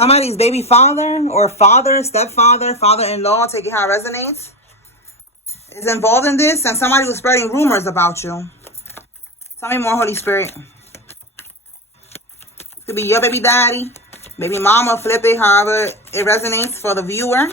Somebody's baby father or father, stepfather, father-in-law, take it how it resonates, is involved in this, and somebody was spreading rumors about you. Tell me more, Holy Spirit. It could be your baby daddy, baby mama, flip it, however it resonates for the viewer.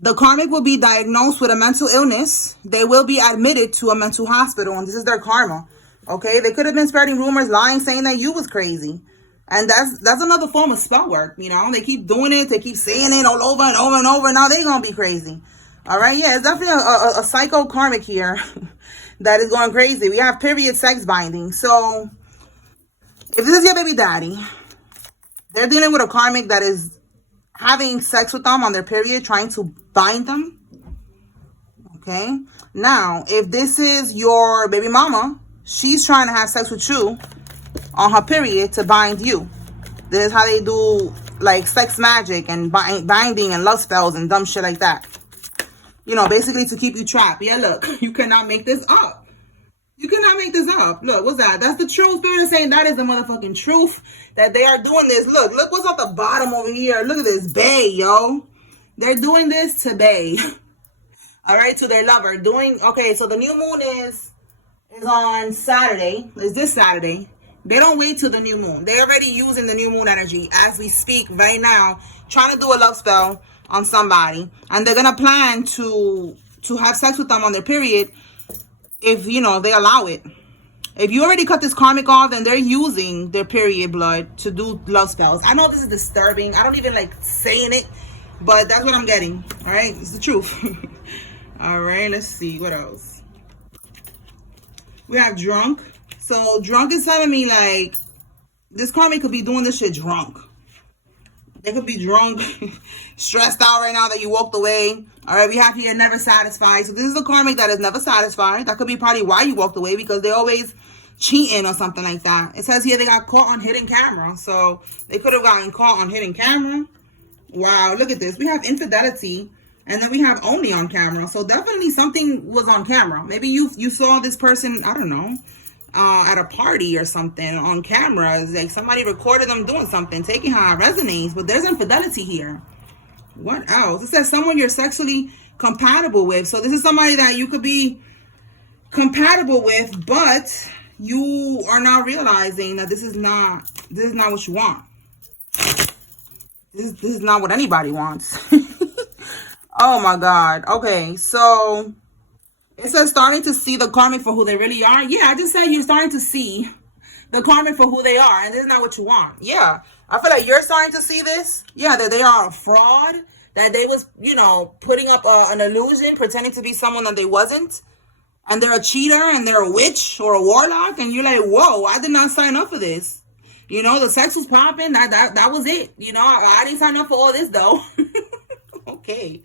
The karmic will be diagnosed with a mental illness. They will be admitted to a mental hospital, and this is their karma. Okay, they could have been spreading rumors, lying, saying that you was crazy. And that's another form of spell work, you know. They keep doing it. They keep saying it all over and over and over. Now they're going to be crazy. All right, yeah, it's definitely a psycho karmic here that is going crazy. We have period sex binding. So if this is your baby daddy, they're dealing with a karmic that is having sex with them on their period, trying to bind them. Okay. Now, if this is your baby mama, she's trying to have sex with you on her period to bind you. This is how they do like sex magic and binding and love spells and dumb shit like that. You know, basically to keep you trapped. Yeah, look, you cannot make this up. You cannot make this up. Look, what's that? That's the truth. Spirit is saying that is the motherfucking truth that they are doing this. Look what's at the bottom over here. Look at this. Bae, yo. They're doing this to bae. All right, to their lover. Okay, so the new moon is on Saturday. It's this Saturday. They don't wait till the new moon. They're already using the new moon energy as we speak right now, trying to do a love spell on somebody. And they're going to plan to have sex with them on their period if, you know, they allow it. If you already cut this karmic off, then they're using their period blood to do love spells. I know this is disturbing. I don't even like saying it, but that's what I'm getting. All right, it's the truth. All right, let's see what else. We have drunk. So drunk is telling me like this karmic could be doing this shit drunk. They could be drunk, stressed out right now that you walked away. All right, we have here never satisfied. So this is a karmic that is never satisfied. That could be probably why you walked away, because they're always cheating or something like that. It says here they got caught on hidden camera. So they could have gotten caught on hidden camera. Wow, look at this. We have infidelity, and then we have only on camera. So definitely something was on camera. Maybe you saw this person, I don't know, at a party or something on cameras. Like somebody recorded them doing something, taking how it resonates. But there's infidelity here. What else? It says someone you're sexually compatible with. So this is somebody that you could be compatible with, but you are now realizing that this is not what you want. This is not what anybody wants. Oh my God. Okay, so it says starting to see the karmic for who they really are. Yeah, I just said you're starting to see the karmic for who they are, and this is not what you want. Yeah, I feel like you're starting to see this. Yeah, that they are a fraud, that they was, you know, putting up an illusion, pretending to be someone that they wasn't, and they're a cheater, and they're a witch or a warlock, and you're like, whoa, I did not sign up for this. You know, the sex was popping, that was it. You know, I didn't sign up for all this, though. Okay.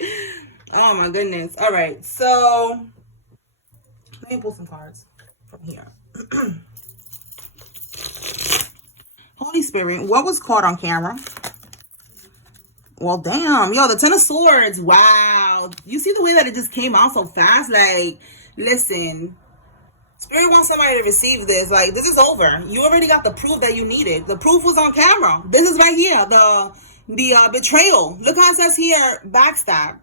Oh, my goodness. All right, so let me pull some cards from here. Holy Spirit, what was caught on camera? Well, damn. Yo, the Ten of Swords. Wow. You see the way that it just came out so fast? Like, listen. Spirit wants somebody to receive this. Like, this is over. You already got the proof that you needed. The proof was on camera. This is right here. The betrayal. Look how it says here, backstab.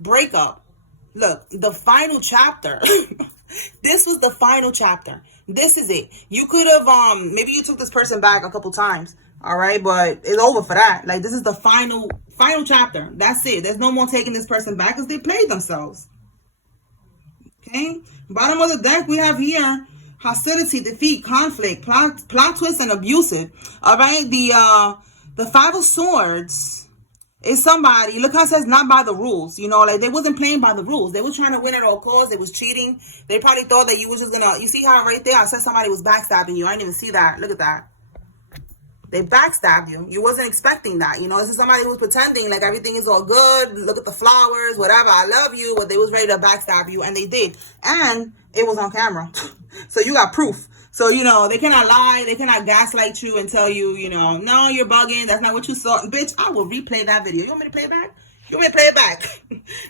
Breakup. Look, the final chapter. This was the final chapter. This is it. You could have, maybe you took this person back a couple times. All right, but it's over for that. Like, this is the final chapter. That's it. There's no more taking this person back because they played themselves. Okay. Bottom of the deck, we have here hostility, defeat, conflict, plot twist, and abusive. All right. The Five of Swords is somebody, look how it says not by the rules. You know, like they wasn't playing by the rules. They were trying to win at all costs. They was cheating. They probably thought that you was just gonna, you see how right there I said somebody was backstabbing you. I didn't even see that. Look at that. They backstabbed you. You wasn't expecting that. You know, this is somebody who was pretending like everything is all good. Look at the flowers, whatever. I love you. But they was ready to backstab you. And they did. And it was on camera. So you got proof. So, you know, they cannot lie. They cannot gaslight you and tell you, you know, no, you're bugging. That's not what you saw. Bitch, I will replay that video. You want me to play it back? You may play it back.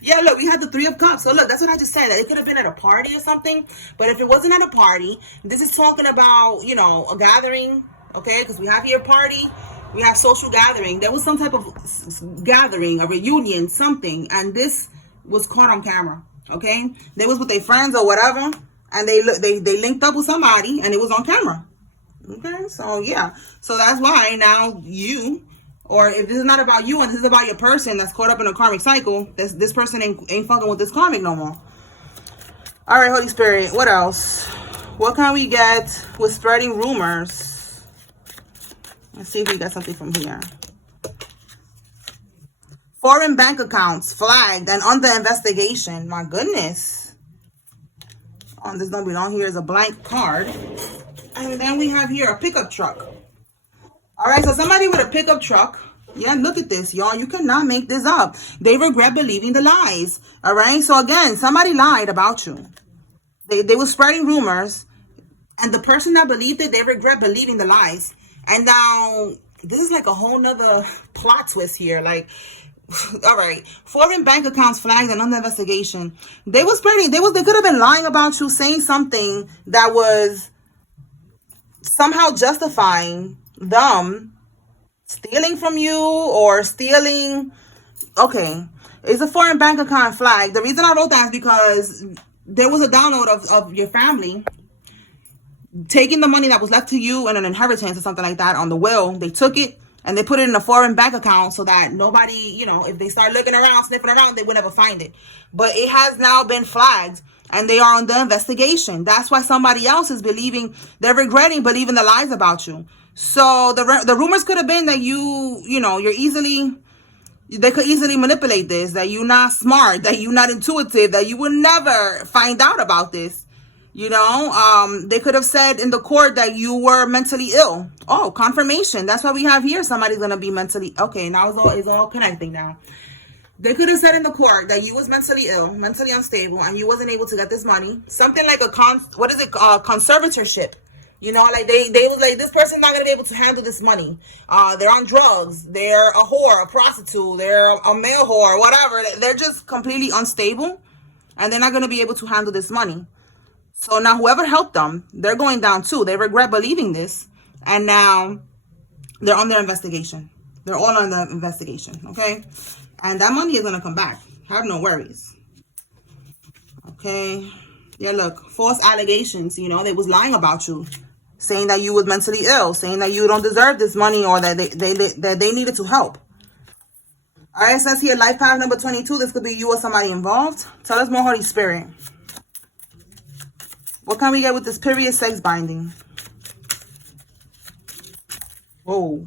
Yeah, look, we had the Three of Cups. So look, that's what I just said. It could have been at a party or something. But if it wasn't at a party, this is talking about, you know, a gathering. Okay, because we have here a party. We have social gathering. There was some type of gathering, a reunion, something. And this was caught on camera. Okay, they was with their friends or whatever. And they linked up with somebody and it was on camera. Okay, so yeah. So that's why now you... Or if this is not about you and this is about your person that's caught up in a karmic cycle, this person ain't fucking with this karmic no more. All right, Holy Spirit, what else? What can we get with spreading rumors? Let's see if we got something from here. Foreign bank accounts flagged and under investigation. My goodness. Oh, this don't belong here is a blank card. And then we have here a pickup truck. All right, so somebody with a pickup truck. Yeah, look at this, y'all. You cannot make this up. They regret believing the lies. All right, so again, somebody lied about you. They were spreading rumors. And the person that believed it, they regret believing the lies. And now, this is like a whole nother plot twist here. Like, all right, foreign bank accounts flagged and under investigation. They could have been lying about you, saying something that was somehow justifying them stealing from you or stealing. Okay, it's a foreign bank account flag. The reason I wrote that is because there was a download of your family taking the money that was left to you in an inheritance or something like that on the will. They took it and they put it in a foreign bank account so that nobody, you know, if they start looking around, sniffing around, they would never find it. But it has now been flagged and they are under investigation. That's why somebody else is they're regretting believing the lies about you. So the rumors could have been that they could easily manipulate this, that you're not smart, that you're not intuitive, that you would never find out about this. You know, they could have said in the court that you were mentally ill. Oh, confirmation. That's what we have here. Somebody's going to be mentally. Okay, now it's all connecting now. They could have said in the court that you was mentally ill, mentally unstable, and you wasn't able to get this money. Something like conservatorship. You know, like they was like, this person's not going to be able to handle this money. They're on drugs. They're a whore, a prostitute. They're a male whore, whatever. They're just completely unstable. And they're not going to be able to handle this money. So now whoever helped them, they're going down too. They regret believing this. And now they're under investigation. They're all under investigation. Okay. And that money is going to come back. Have no worries. Okay. Yeah, look. False allegations. You know, they was lying about you. Saying that you was mentally ill, saying that you don't deserve this money or that they needed to help. All right, it says here, life path number 22. This could be you or somebody involved. Tell us more, Holy Spirit. What can we get with this period sex binding? Whoa.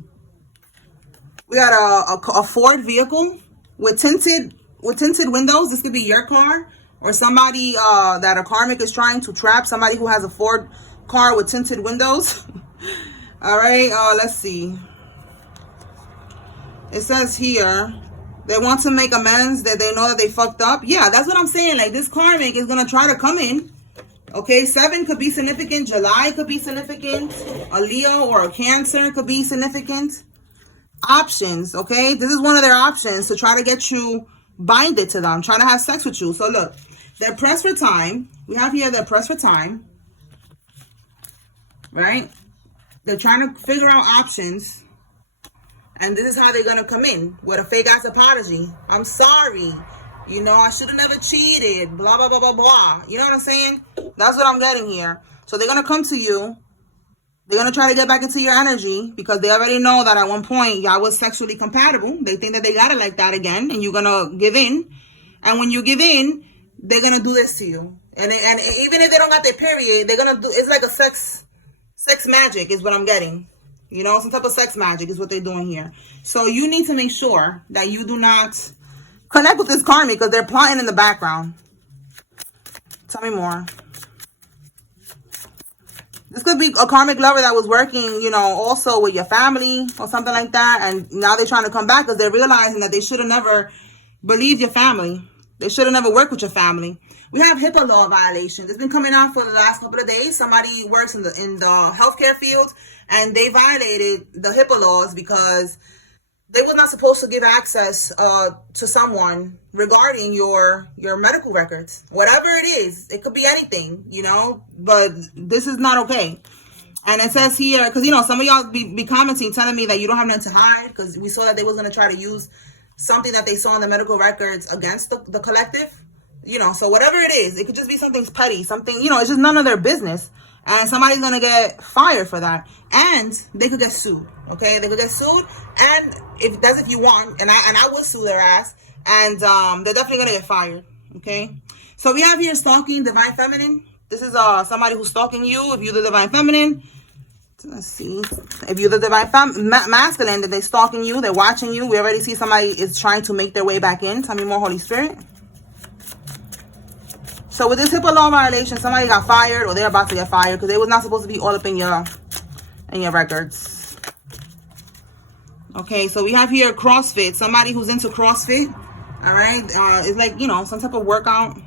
We got a Ford vehicle with tinted windows. This could be your car or somebody that a karmic is trying to trap. Somebody who has a Ford car with tinted windows. All right, let's see. It says here they want to make amends, that they know that they fucked up. Yeah, that's what I'm saying. Like, this karmic is gonna try to come in. Okay, 7 could be significant. July could be significant. A Leo or a Cancer could be significant. Options. Okay, this is one of their options to try to get you binded to them, trying to have sex with you. So look, they're pressed for time. We have here they're pressed for time. Right? They're trying to figure out options. And this is how they're going to come in with a fake ass apology. I'm sorry. You know, I should have never cheated. Blah, blah, blah, blah, blah. You know what I'm saying? That's what I'm getting here. So they're going to come to you. They're going to try to get back into your energy because they already know that at one point y'all was sexually compatible. They think that they got it like that again. And you're going to give in. And when you give in, they're going to do this to you. And even if they don't got their period, they're going to do, it's like a sex magic is what I'm getting. You know, some type of sex magic is what they're doing here. So you need to make sure that you do not connect with this karmic because they're plotting in the background. Tell me more. This could be a karmic lover that was working, you know, also with your family or something like that. And now they're trying to come back because they're realizing that they should have never believed your family. They should have never worked with your family. We have HIPAA law violations. It's been coming out for the last couple of days. Somebody works in the healthcare field and they violated the HIPAA laws because they was not supposed to give access to someone regarding your medical records. Whatever it is, it could be anything, you know, but this is not okay. And it says here, because, you know, some of y'all be commenting, telling me that you don't have nothing to hide, because we saw that they was going to try to use something that they saw in the medical records against the collective. You know, so whatever it is, it could just be something petty, something, you know, it's just none of their business. And somebody's going to get fired for that. And they could get sued, okay? They could get sued. And if you want, and I would sue their ass. And they're definitely going to get fired, okay? So we have here stalking, divine feminine. This is somebody who's stalking you. If you're the divine feminine, let's see. If you're the divine masculine, then they're stalking you. They're watching you. We already see somebody is trying to make their way back in. Tell me more, Holy Spirit. So with this HIPAA law violation, somebody got fired or they're about to get fired because they was not supposed to be all up in your records. Okay, so we have here CrossFit. Somebody who's into CrossFit. All right. It's like, you know, some type of workout.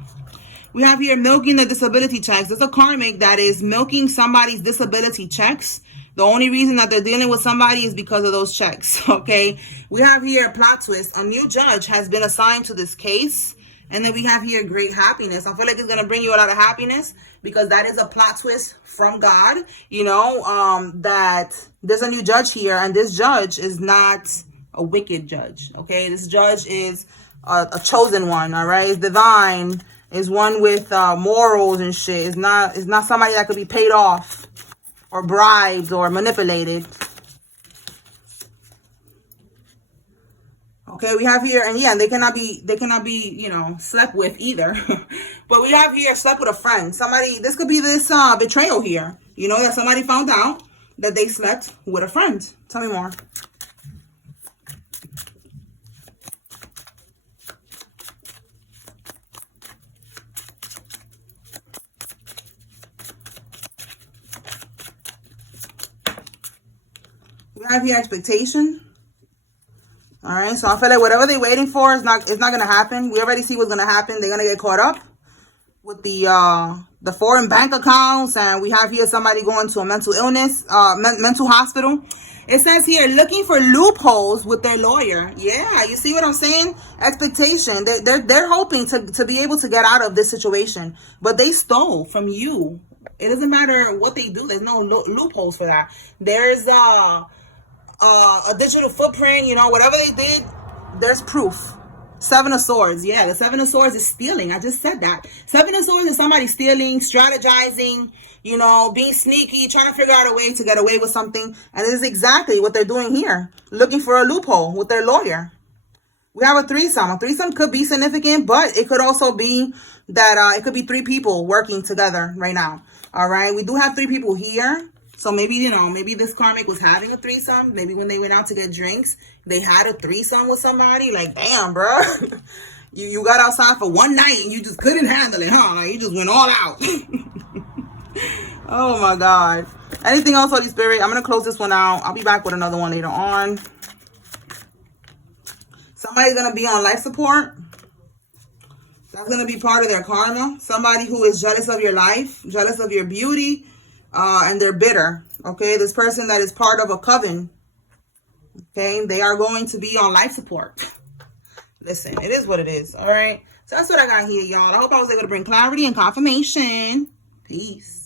We have here milking the disability checks. There's a karmic that is milking somebody's disability checks. The only reason that they're dealing with somebody is because of those checks. Okay. We have here a plot twist. A new judge has been assigned to this case. And then we have here great happiness. I feel like it's going to bring you a lot of happiness because that is a plot twist from God. You know, that there's a new judge here. And this judge is not a wicked judge. Okay. This judge is a chosen one. All right. It's divine. Is one with morals and shit. It's not somebody that could be paid off or bribed or manipulated. Okay, we have here, and yeah, they cannot be, you know, slept with either. But we have here slept with a friend. Somebody, this could be this betrayal here. You know, that somebody found out that they slept with a friend. Tell me more. We have here expectation. All right, so I feel like whatever they're waiting for is not going to happen. We already see what's going to happen. They're going to get caught up with the foreign bank accounts, and we have here somebody going to a mental illness, mental hospital. It says here looking for loopholes with their lawyer. Yeah, you see what I'm saying? Expectation. They're hoping to be able to get out of this situation, but they stole from you. It doesn't matter what they do. There's no loopholes for that. There's a digital footprint, you know, whatever they did, there's proof. Seven of Swords. Yeah, the Seven of Swords is stealing. I just said that. Seven of Swords is somebody stealing, strategizing, you know, being sneaky, trying to figure out a way to get away with something. And this is exactly what they're doing here. Looking for a loophole with their lawyer. We have a threesome. A threesome could be significant, but it could also be that it could be three people working together right now. All right. We do have three people here. So maybe, you know, maybe this karmic was having a threesome. Maybe when they went out to get drinks, they had a threesome with somebody. Like, damn, bro. you got outside for one night and you just couldn't handle it, huh? Like, you just went all out. Oh, my God. Anything else, Holy Spirit? I'm going to close this one out. I'll be back with another one later on. Somebody's going to be on life support. That's going to be part of their karma. Somebody who is jealous of your life, jealous of your beauty. And they're bitter, okay? This person that is part of a coven, okay? They are going to be on life support. Listen, it is what it is, all right? So that's what I got here, y'all. I hope I was able to bring clarity and confirmation. Peace.